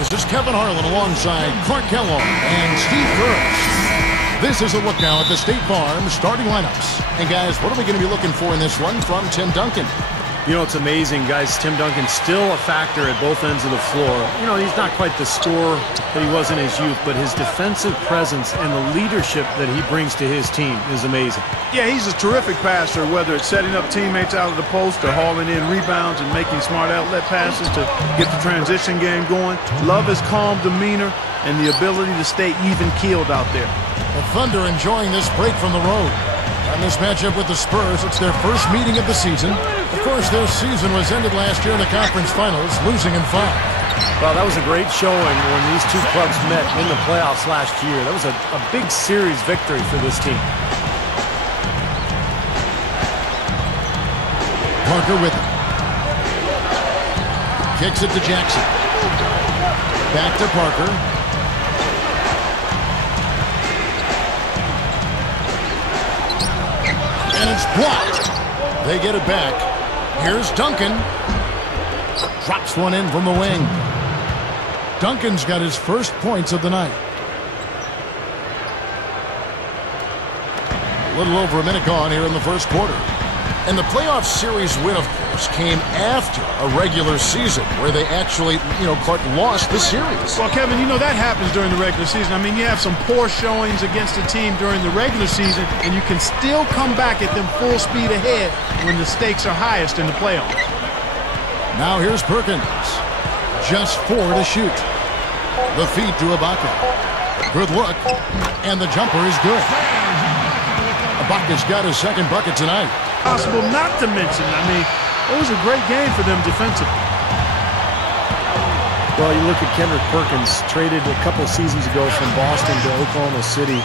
This is Kevin Harlan alongside Clark Kellogg and Steve Kerr. This is a look now at the State Farm starting lineups. And guys, what are we going to be looking for in this one from Tim Duncan? You know, it's amazing, guys. Tim Duncan's still a factor at both ends of the floor. You know, he's not quite the scorer that he was in his youth, but his defensive presence and the leadership that he brings to his team is amazing. Yeah, he's a terrific passer, whether it's setting up teammates out of the post or hauling in rebounds and making smart outlet passes to get the transition game going. Love his calm demeanor and the ability to stay even-keeled out there. The Thunder enjoying this break from the road. On this matchup with the Spurs, it's their first meeting of the season. Of course, their season was ended last year in the conference finals, losing in 5. Well, that was a great showing when these two clubs met in the playoffs last year. That was a big series victory for this team. Parker with it. Kicks it to Jackson. Back to Parker. And it's blocked. They get it back. Here's Duncan. Drops one in from the wing. Duncan's got his first points of the night. A little over a minute gone here in the first quarter. And the playoff series win, of course, came after a regular season where they actually, Clark lost the series. Well, Kevin, that happens during the regular season. I mean, you have some poor showings against a team during the regular season, and you can still come back at them full speed ahead when the stakes are highest in the playoffs. Now here's Perkins. Just 4 to shoot. The feed to Ibaka. Good look. And the jumper is good. Ibaka's got his second bucket tonight. Possible not to mention. I mean, it was a great game for them defensively. Well, you look at Kendrick Perkins, traded a couple seasons ago from Boston to Oklahoma City.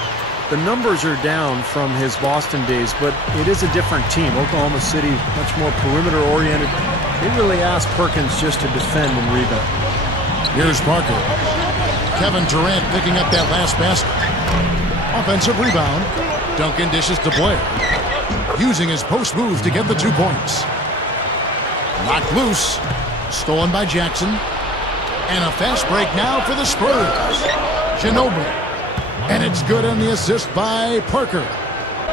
The numbers are down from his Boston days, but it is a different team. Oklahoma City, much more perimeter-oriented. They really asked Perkins just to defend and rebound. Here's Parker. Kevin Durant picking up that last basket. Offensive rebound. Duncan dishes to Blair. Using his post move to get the 2 points. Knocked loose. Stolen by Jackson. And a fast break now for the Spurs. Ginobili. And it's good on the assist by Parker.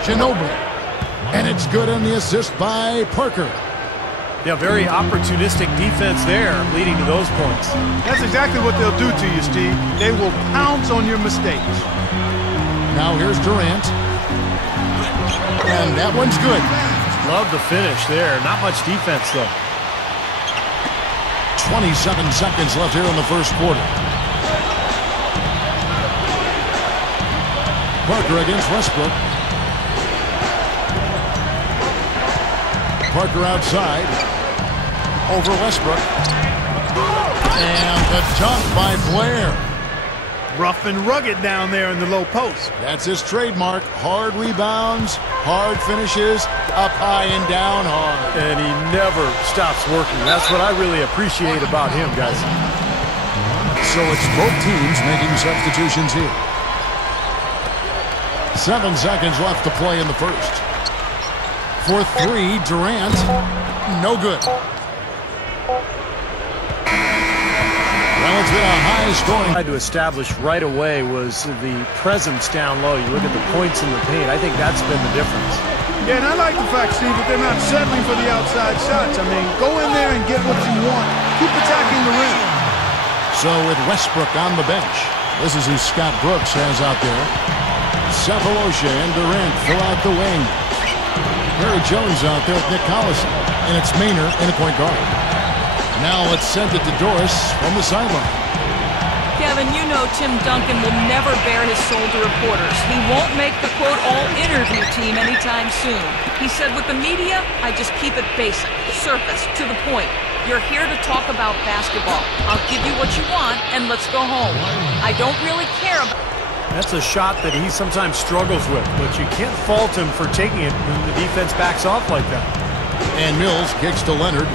Ginobili. And it's good on the assist by Parker. Yeah, very opportunistic defense there, leading to those points. That's exactly what they'll do to you, Steve. They will pounce on your mistakes. Now here's Durant. And that one's good. Love the finish there. Not much defense, though. 27 seconds left here in the first quarter. Parker against Westbrook. Parker outside. Over Westbrook. And the dunk by Blair. Rough and rugged down there in the low post. That's his trademark. Hard rebounds, hard finishes, up high and down hard. And he never stops working. That's what I really appreciate about him, guys. So it's both teams making substitutions here. 7 seconds left to play in the first. For 3, Durant. No good. Well, it's been a high scoring. Tried to establish right away was the presence down low. You look at the points in the paint. I think that's been the difference. Yeah, and I like the fact, Steve, that they're not settling for the outside shots. I mean, go in there and get what you want. Keep attacking the rim. So with Westbrook on the bench, this is who Scott Brooks has out there. Cephalosha and Durant fill out the wing. Perry Jones out there with Nick Collison. And it's Maynard in the point guard. Now let's send it to Doris from the sideline. Kevin, you know Tim Duncan will never bare his soul to reporters. He won't make the, quote, all-interview team anytime soon. He said with the media, I just keep it basic, surface, to the point. You're here to talk about basketball. I'll give you what you want, and let's go home. I don't really care about... That's a shot that he sometimes struggles with, but you can't fault him for taking it when the defense backs off like that. And Mills kicks to Leonard.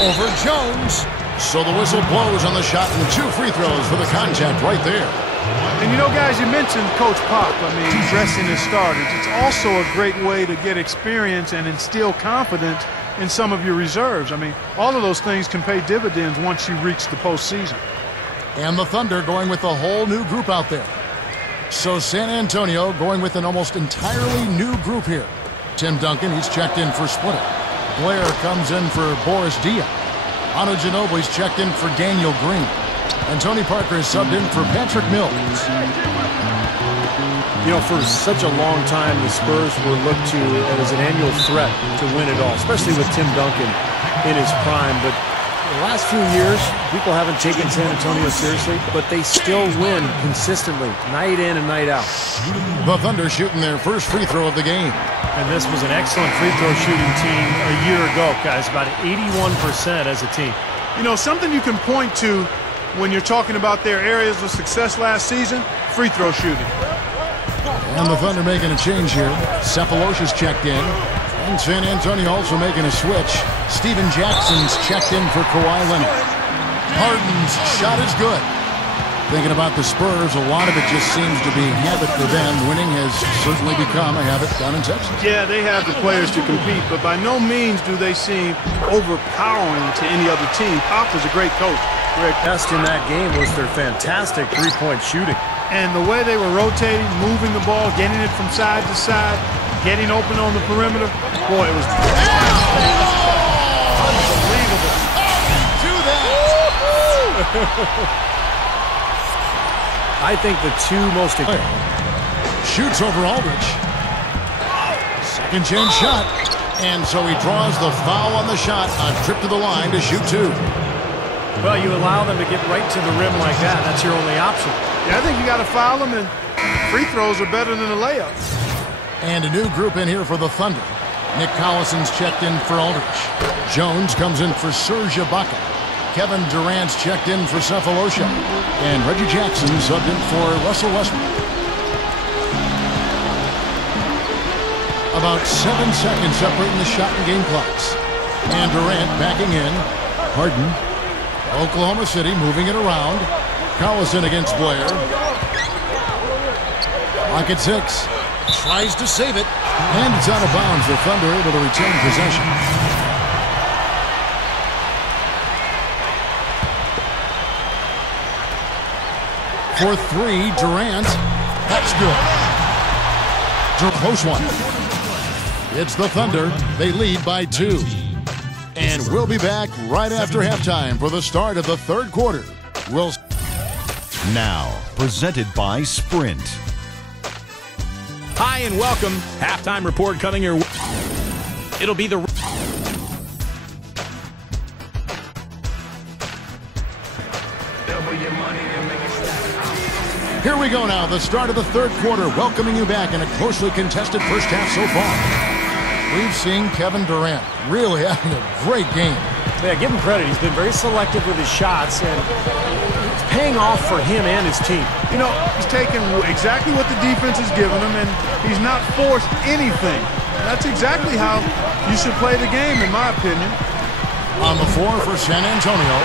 Over Jones. So the whistle blows on the shot and 2 free throws for the contact right there. And guys, you mentioned Coach Pop. I mean, dressing his starters. It's also a great way to get experience and instill confidence in some of your reserves. I mean, all of those things can pay dividends once you reach the postseason. And the Thunder going with a whole new group out there. So San Antonio going with an almost entirely new group here. Tim Duncan, he's checked in for Splitter. Blair comes in for Boris Diaw. Ano Ginobili's checked in for Daniel Green. And Tony Parker is subbed in for Patrick Mills. You know, for such a long time, the Spurs were looked to as an annual threat to win it all, especially with Tim Duncan in his prime. But the last few years, people haven't taken San Antonio seriously, but they still win consistently, night in and night out. The Thunder shooting their first free throw of the game. And this was an excellent free throw shooting team a year ago, guys, about 81% as a team. You know, something you can point to when you're talking about their areas of success last season, free throw shooting. And the Thunder making a change here. Cephalosha's checked in. And San Antonio also making a switch. Steven Jackson's checked in for Kawhi Leonard. Harden's shot is good. Thinking about the Spurs, a lot of it just seems to be habit for them. Winning has certainly become a habit down in Texas. Yeah, they have the players to compete, but by no means do they seem overpowering to any other team. Pop is a great coach. Best in that game was their fantastic three-point shooting. And the way they were rotating, moving the ball, getting it from side to side, getting open on the perimeter, boy, it was unbelievable. Do that! I think the two most... Shoots over Aldridge. Second chance shot. And so he draws the foul on the shot. A trip to the line to shoot two. Well, you allow them to get right to the rim like that. That's your only option. Yeah, I think you got to foul them, and free throws are better than a layup. And a new group in here for the Thunder. Nick Collison's checked in for Aldridge. Jones comes in for Serge Ibaka. Kevin Durant's checked in for Cephalosha. And Reggie Jackson subbed in for Russell Westbrook. About 7 seconds separating the shot and game clocks. And Durant backing in. Harden. Oklahoma City moving it around. Collison against Blair. Clock at 6. Tries to save it. And it's out of bounds. The Thunder able to retain possession. For three, Durant. That's good. Close one. It's the Thunder. They lead by 2. And we'll be back right after halftime for the start of the third quarter. Now, presented by Sprint. Hi and welcome. Halftime report coming your way. It'll be the... Here we go now, the start of the third quarter, welcoming you back in a closely contested first half so far. We've seen Kevin Durant really having a great game. Yeah, give him credit. He's been very selective with his shots, and it's paying off for him and his team. You know, he's taking exactly what the defense has given him, and he's not forced anything. That's exactly how you should play the game, in my opinion. On the floor for San Antonio,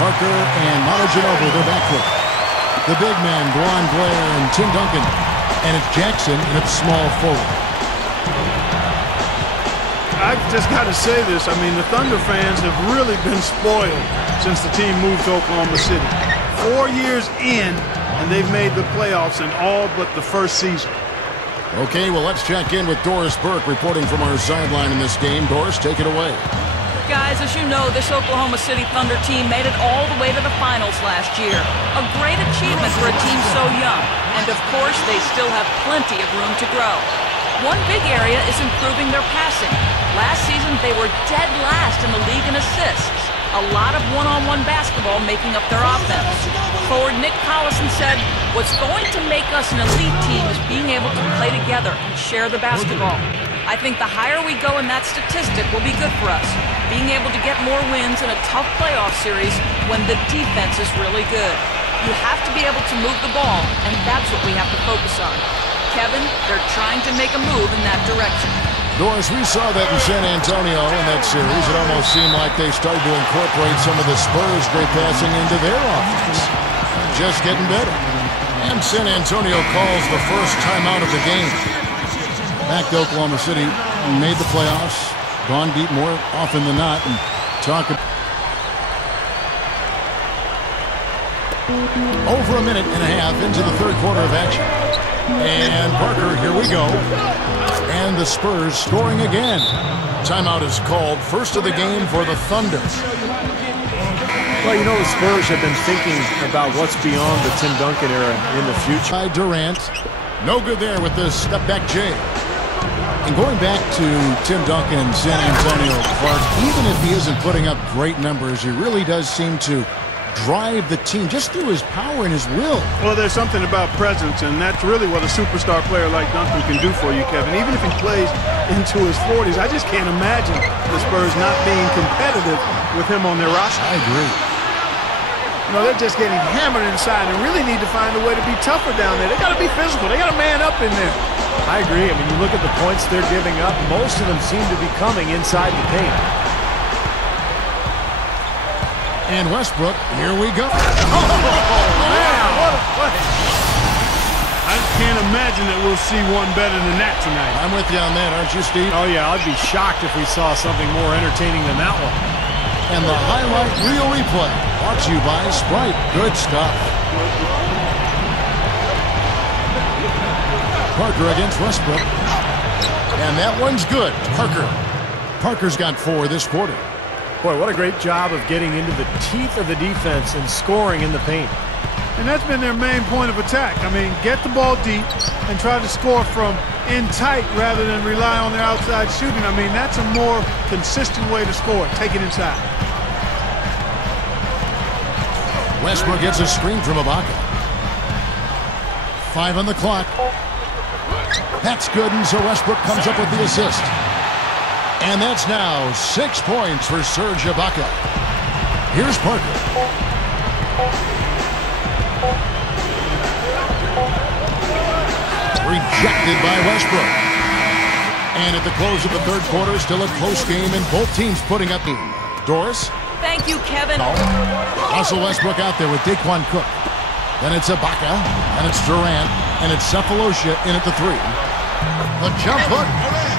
Parker and Ano Ginobili, their backcourt. The big men, Bron Blair and Tim Duncan. And it's Jackson and it's small forward. I've just got to say this. I mean, the Thunder fans have really been spoiled since the team moved to Oklahoma City. 4 years in, and they've made the playoffs in all but the first season. Okay, well, let's check in with Doris Burke reporting from our sideline in this game. Doris, take it away. Guys, as you know, this Oklahoma City Thunder team made it all the way to the finals last year. A great achievement for a team so young. And of course, they still have plenty of room to grow. One big area is improving their passing. Last season, they were dead last in the league in assists. A lot of one-on-one basketball making up their offense. Forward Nick Collison said, "What's going to make us an elite team is being able to play together and share the basketball." I think the higher we go in that statistic will be good for us. Being able to get more wins in a tough playoff series when the defense is really good. You have to be able to move the ball, and that's what we have to focus on. Kevin, they're trying to make a move in that direction. Doris, we saw that in San Antonio in that series. It almost seemed like they started to incorporate some of the Spurs' great passing into their offense. Just getting better. And San Antonio calls the first timeout of the game. Back to Oklahoma City, made the playoffs, gone deep more often than not, and talk about Over a minute and a half into the third quarter of action. And Parker, here we go. And the Spurs scoring again. Timeout is called. First of the game for the Thunder. Well, you know, the Spurs have been thinking about what's beyond the Tim Duncan era in the future. By Durant. No good there with the step-back J. And going back to Tim Duncan in San Antonio, Clark, even if he isn't putting up great numbers, he really does seem to drive the team just through his power and his will. Well, there's something about presence, and that's really what a superstar player like Duncan can do for you, Kevin. Even if he plays into his 40s, I just can't imagine the Spurs not being competitive with him on their roster. I agree. You know, they're just getting hammered inside and really need to find a way to be tougher down there. They got to be physical. They got to man up in there. I agree. I mean, you look at the points they're giving up, most of them seem to be coming inside the paint. And Westbrook, here we go. Oh, man, what a play. I can't imagine that we'll see one better than that tonight. I'm with you on that, aren't you, Steve? Oh, yeah, I'd be shocked if we saw something more entertaining than that one. And the highlight reel replay, brought to you by Sprite. Good stuff. Parker against Westbrook. And that one's good. Parker's got 4 this quarter. Boy, what a great job of getting into the teeth of the defense and scoring in the paint. And that's been their main point of attack. I mean, get the ball deep and try to score from in tight rather than rely on their outside shooting. I mean, that's a more consistent way to score. Take it inside. Westbrook gets a screen from Ibaka. 5 on the clock. That's good, and so Westbrook comes up with the assist. And that's now 6 points for Serge Ibaka. Here's Parker. Rejected by Westbrook. And at the close of the third quarter, still a close game, and both teams putting up. Doris? Thank you, Kevin. Russell Westbrook out there with Daquan Cook. Then it's Ibaka, and it's Durant, and it's Cephalosha in at the 3. A jump hook,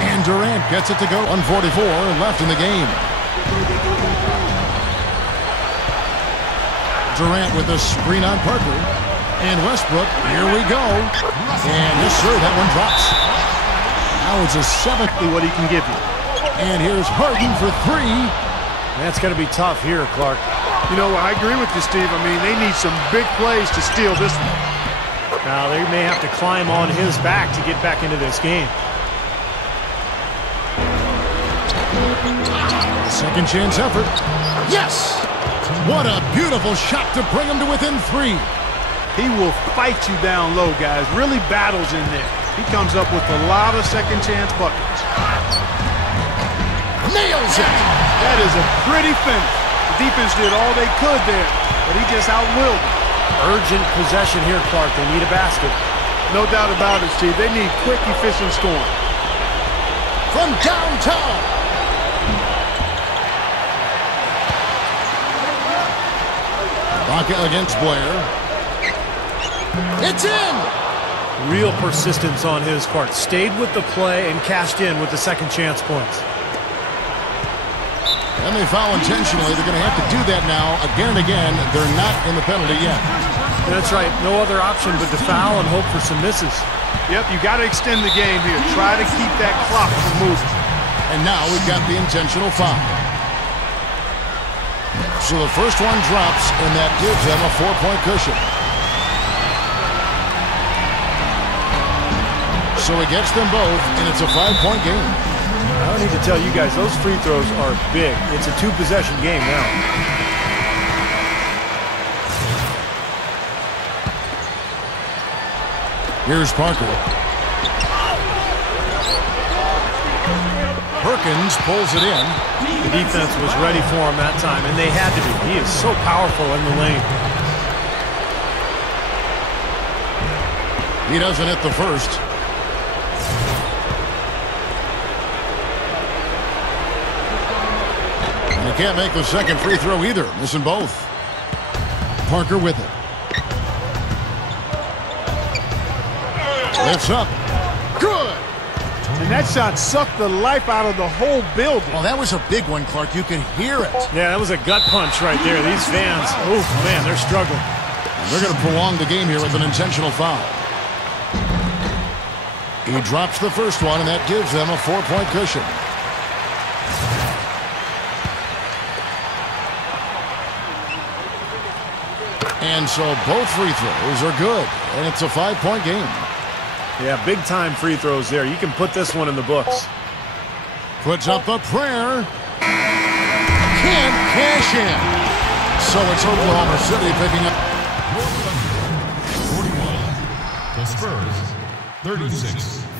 and Durant gets it to go. 1:44 left in the game. Durant with a screen on Parker. And Westbrook, here we go. And yes, sir, that one drops. Now it's a 7. What he can give you. And here's Harden for 3. That's going to be tough here, Clark. You know, I agree with you, Steve. I mean, they need some big plays to steal this one. Now, they may have to climb on his back to get back into this game. Second chance effort. Yes! What a beautiful shot to bring him to within 3. He will fight you down low, guys. Really battles in there. He comes up with a lot of second chance buckets. Nails it! That is a pretty finish. The defense did all they could there, but he just outwilled them. Urgent possession here, Clark. They need a basket. No doubt about it, Steve. They need quick, efficient scoring. From downtown. Ibaka against Blair. It's in! Real persistence on his part. Stayed with the play and cashed in with the second chance points. And they foul intentionally. They're going to have to do that now again and again. They're not in the penalty yet. That's right. No other option but to foul and hope for some misses. Yep, you got to extend the game here. Try to keep that clock from moving. And now we've got the intentional foul. So the first one drops, and that gives them a 4-point cushion. So he gets them both, and it's a 5-point game. I don't need to tell you guys, those free throws are big. It's a 2-possession game now. Here's Parker. Perkins pulls it in. The defense was ready for him that time, and they had to be. He is so powerful in the lane. He doesn't hit the first. And he can't make the second free throw either, missing both. Parker with it. Lifts up. Good! And that shot sucked the life out of the whole building. Well, that was a big one, Clark. You can hear it. Yeah, that was a gut punch right there. These fans, oh man, they're struggling. They're going to prolong the game here with an intentional foul. He drops the first one, and that gives them a 4-point cushion. And so both free throws are good, and it's a 5-point game. Yeah, big-time free throws there. You can put this one in the books. Puts up the prayer. Can't cash in. So it's Oklahoma City picking up. 41. The Spurs, 36.